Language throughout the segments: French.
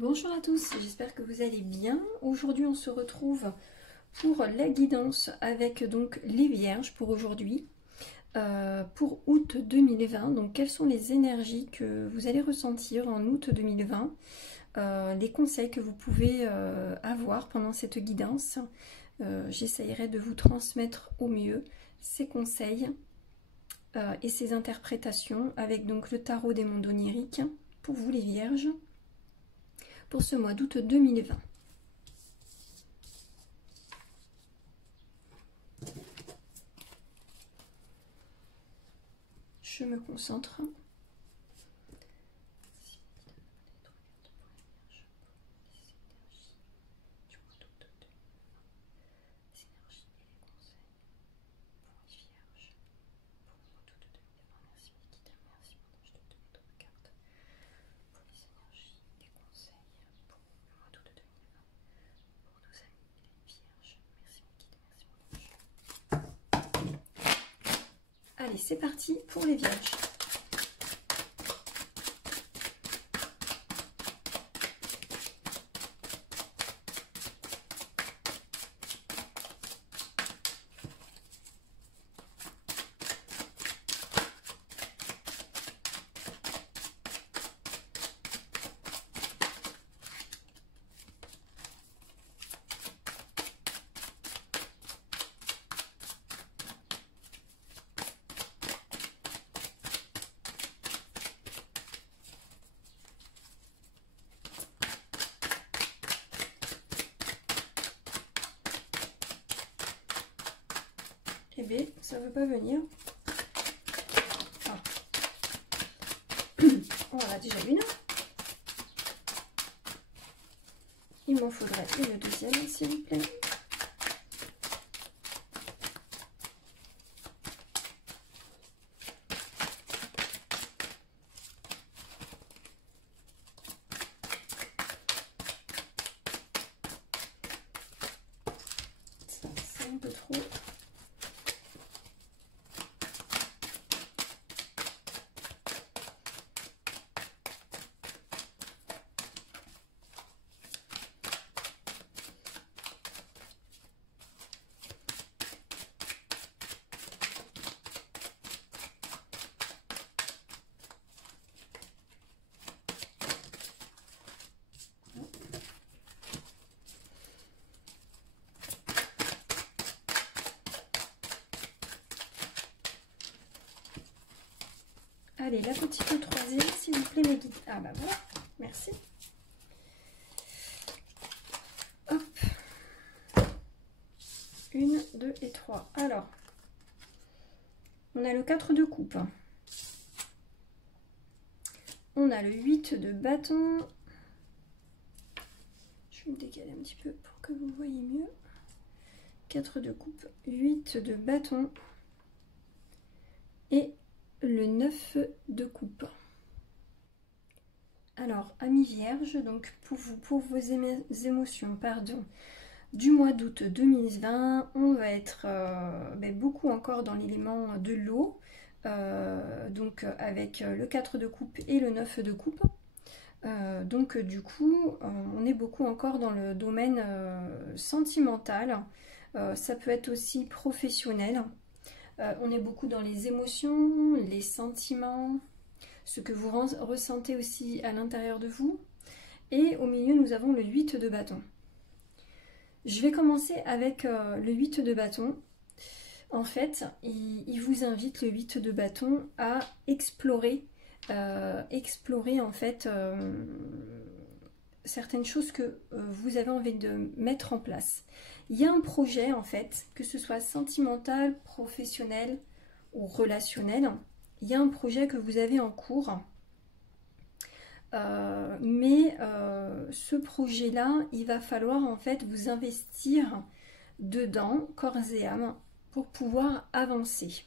Bonjour à tous, j'espère que vous allez bien. Aujourd'hui on se retrouve pour la guidance avec donc les vierges pour aujourd'hui, pour août 2020. Donc quelles sont les énergies que vous allez ressentir en août 2020, les conseils que vous pouvez avoir pendant cette guidance. J'essayerai de vous transmettre au mieux ces conseils et ces interprétations avec donc le tarot des mondes oniriques pour vous les vierges pour ce mois d'août 2020. Je me concentre. Allez, c'est parti pour les vierges. Eh bien, ça ne veut pas venir. Ah. On en a déjà une. Il m'en faudrait une deuxième, s'il vous plaît. Ça, c'est un peu trop. Allez, la petite troisième, s'il vous plaît, mes guides. Ah bah voilà, merci. Hop. 1, 2 et 3. Alors, on a le 4 de coupe. On a le 8 de bâton. Je vais me décaler un petit peu pour que vous voyez mieux. 4 de coupe, 8 de bâton et le 9 de coupe. Alors, amis vierges, donc pour vos émotions, pardon, du mois d'août 2020, on va être beaucoup encore dans l'élément de l'eau, donc avec le 4 de coupe et le 9 de coupe. Donc du coup, on est beaucoup encore dans le domaine sentimental, ça peut être aussi professionnel. On est beaucoup dans les émotions, les sentiments, ce que vous ressentez aussi à l'intérieur de vous. Et au milieu, nous avons le 8 de bâton. Je vais commencer avec le 8 de bâton. En fait, il vous invite, le 8 de bâton, à explorer, en fait certaines choses que vous avez envie de mettre en place. Il y a un projet en fait, que ce soit sentimental, professionnel ou relationnel, il y a un projet que vous avez en cours, mais ce projet là, il va falloir en fait vous investir dedans, corps et âme, pour pouvoir avancer.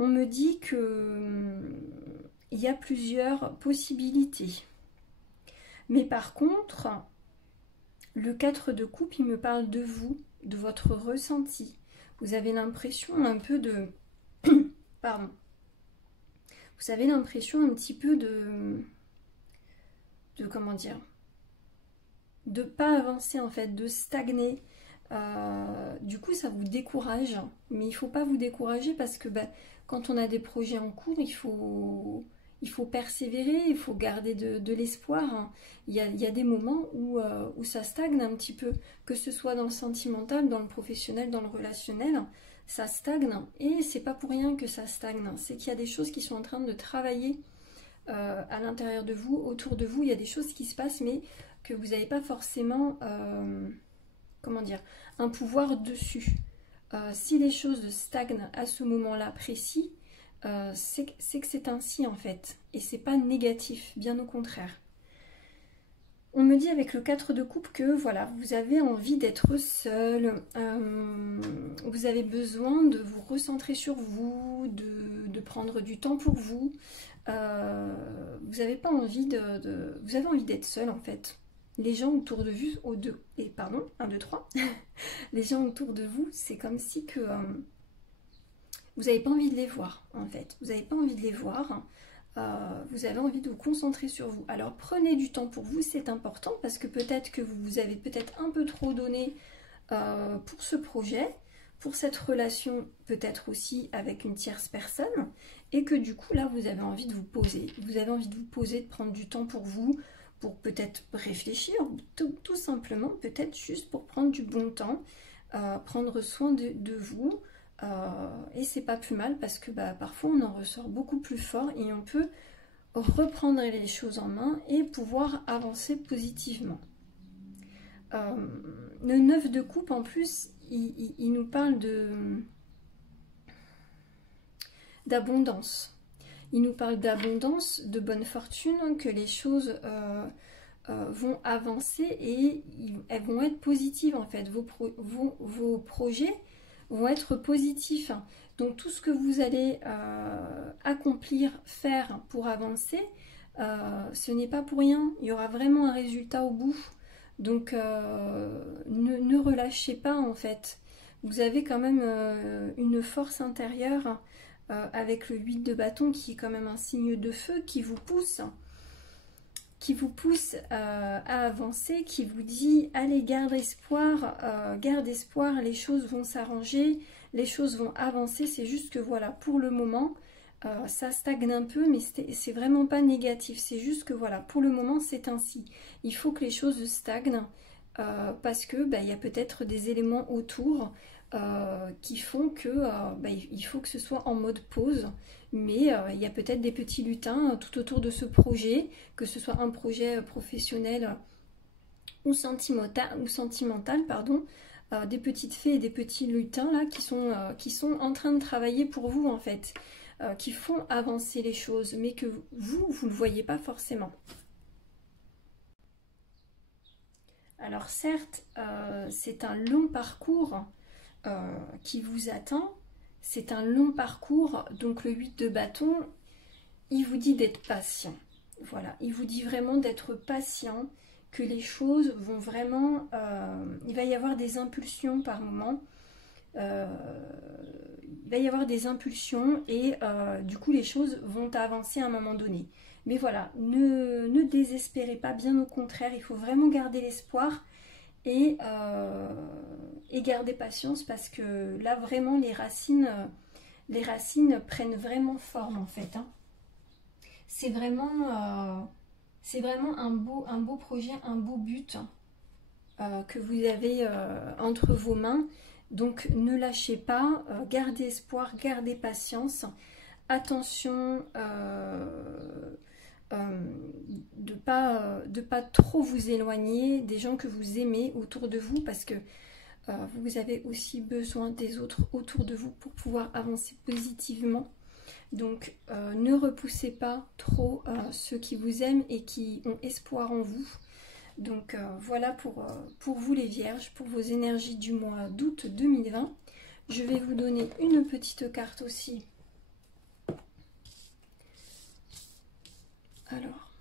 On me dit que il y a plusieurs possibilités. Mais par contre, le 4 de coupe, il me parle de vous, de votre ressenti. Vous avez l'impression un peu de... Pardon. Vous avez l'impression un petit peu de comment dire, de pas avancer en fait, de stagner. Du coup ça vous décourage, mais il faut pas vous décourager parce que quand on a des projets en cours, il faut persévérer, il faut garder de l'espoir, hein. Il y a des moments où ça stagne un petit peu, que ce soit dans le sentimental, dans le professionnel, dans le relationnel, ça stagne, et c'est pas pour rien que ça stagne, c'est qu'il y a des choses qui sont en train de travailler à l'intérieur de vous, autour de vous, il y a des choses qui se passent, mais que vous n'avez pas forcément, comment dire, un pouvoir dessus. Si les choses stagnent à ce moment-là précis, c'est que c'est ainsi en fait, et c'est pas négatif, bien au contraire. On me dit avec le 4 de coupe que voilà, vous avez envie d'être seul, vous avez besoin de vous recentrer sur vous, de prendre du temps pour vous. Vous n'avez pas envie vous avez envie d'être seul en fait. Les gens autour de vous, pardon, 1, 2, 3, les gens autour de vous, c'est comme si que vous n'avez pas envie de les voir en fait. Vous n'avez pas envie de les voir. Vous avez envie de vous concentrer sur vous. Alors prenez du temps pour vous, c'est important parce que peut-être que vous avez peut-être un peu trop donné pour ce projet, pour cette relation, peut-être aussi avec une tierce personne, et que du coup là vous avez envie de vous poser. Vous avez envie de vous poser, de prendre du temps pour vous, pour peut-être réfléchir, tout simplement, peut-être juste pour prendre du bon temps, prendre soin de vous. Et c'est pas plus mal parce que parfois on en ressort beaucoup plus fort et on peut reprendre les choses en main et pouvoir avancer positivement. Le 9 de coupe en plus, il nous parle d'abondance. Il nous parle d'abondance, de bonne fortune, que les choses vont avancer et elles vont être positives en fait. Vos projets vont être positifs. Donc tout ce que vous allez accomplir, faire pour avancer, ce n'est pas pour rien. Il y aura vraiment un résultat au bout. Donc ne relâchez pas en fait. Vous avez quand même une force intérieure avec le 8 de bâton qui est quand même un signe de feu qui vous pousse à avancer, qui vous dit allez, garde espoir, les choses vont s'arranger, les choses vont avancer. C'est juste que voilà, pour le moment ça stagne un peu, mais c'est vraiment pas négatif, c'est juste que voilà, pour le moment c'est ainsi. Il faut que les choses stagnent parce que il y a peut-être des éléments autour qui font que il faut que ce soit en mode pause. Mais il y a peut-être des petits lutins tout autour de ce projet, que ce soit un projet professionnel ou sentimental, pardon, des petites fées et des petits lutins là qui sont en train de travailler pour vous en fait, qui font avancer les choses, mais que vous ne le voyez pas forcément. Alors certes, c'est un long parcours qui vous attend. C'est un long parcours, donc le 8 de bâton, il vous dit d'être patient. Voilà, il vous dit vraiment d'être patient, que les choses vont vraiment... il va y avoir des impulsions par moment. Il va y avoir des impulsions et du coup les choses vont avancer à un moment donné. Mais voilà, ne désespérez pas, bien au contraire, il faut vraiment garder l'espoir. Et garder patience parce que là vraiment les racines prennent vraiment forme en fait, hein. C'est vraiment un beau projet, un beau but que vous avez entre vos mains. Donc ne lâchez pas, gardez espoir, gardez patience, attention de pas trop vous éloigner des gens que vous aimez autour de vous parce que vous avez aussi besoin des autres autour de vous pour pouvoir avancer positivement. Donc ne repoussez pas trop ceux qui vous aiment et qui ont espoir en vous. Donc voilà pour vous les vierges, pour vos énergies du mois d'août 2020. Je vais vous donner une petite carte aussi. Alors,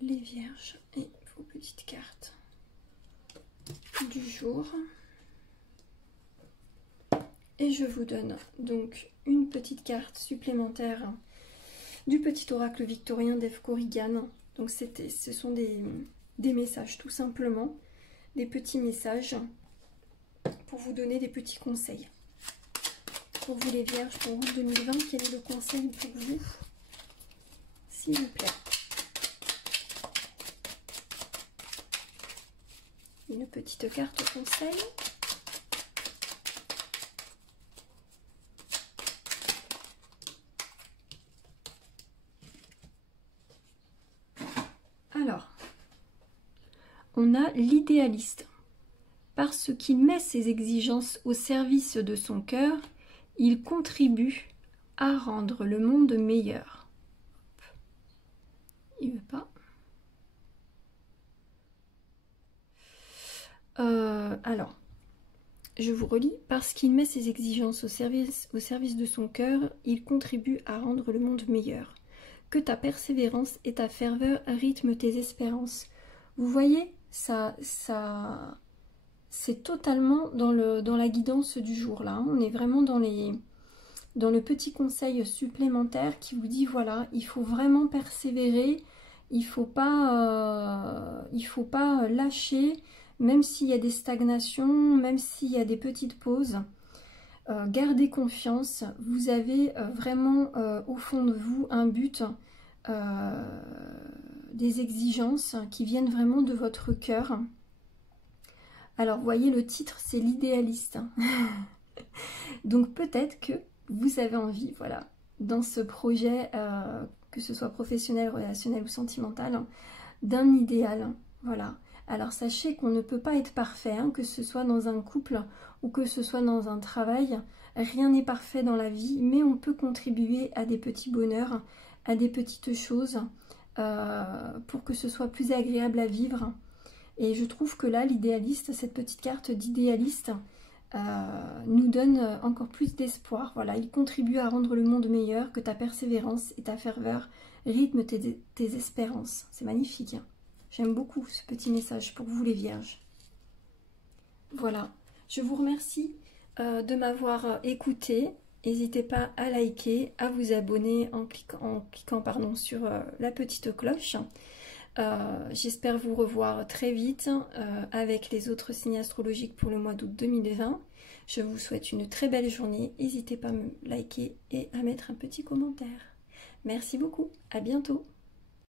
les vierges et vos petites cartes du jour. Et je vous donne donc une petite carte supplémentaire du petit oracle victorien d'Eve Corrigan. Donc ce sont des des messages tout simplement, des petits messages pour vous donner des petits conseils. Pour vous les vierges, pour août 2020, quel est le conseil pour vous, s'il vous plaît? Une petite carte conseil. Alors, on a l'idéaliste. Parce qu'il met ses exigences au service de son cœur, il contribue à rendre le monde meilleur. Il veut pas. Alors, je vous relis. Parce qu'il met ses exigences au service de son cœur, il contribue à rendre le monde meilleur. Que ta persévérance et ta ferveur rythment tes espérances. Vous voyez, ça c'est totalement dans la guidance du jour là. Hein. On est vraiment dans le petit conseil supplémentaire qui vous dit voilà, il faut vraiment persévérer, il faut pas lâcher, même s'il y a des stagnations, même s'il y a des petites pauses. Gardez confiance, vous avez vraiment au fond de vous un but, des exigences qui viennent vraiment de votre cœur. Alors, vous voyez, le titre, c'est l'idéaliste. Donc, peut-être que vous avez envie, voilà, dans ce projet, que ce soit professionnel, relationnel ou sentimental, d'un idéal. Voilà. Alors, sachez qu'on ne peut pas être parfait, hein, que ce soit dans un couple ou que ce soit dans un travail. Rien n'est parfait dans la vie, mais on peut contribuer à des petits bonheurs, à des petites choses, pour que ce soit plus agréable à vivre. Et je trouve que là, l'idéaliste, cette petite carte d'idéaliste, nous donne encore plus d'espoir. Voilà, il contribue à rendre le monde meilleur, que ta persévérance et ta ferveur rythment tes espérances. C'est magnifique. Hein. J'aime beaucoup ce petit message pour vous les vierges. Voilà, je vous remercie de m'avoir écouté. N'hésitez pas à liker, à vous abonner en cliquant pardon, sur la petite cloche. J'espère vous revoir très vite avec les autres signes astrologiques pour le mois d'août 2020. Je vous souhaite une très belle journée. N'hésitez pas à me liker et à mettre un petit commentaire. Merci beaucoup, à bientôt.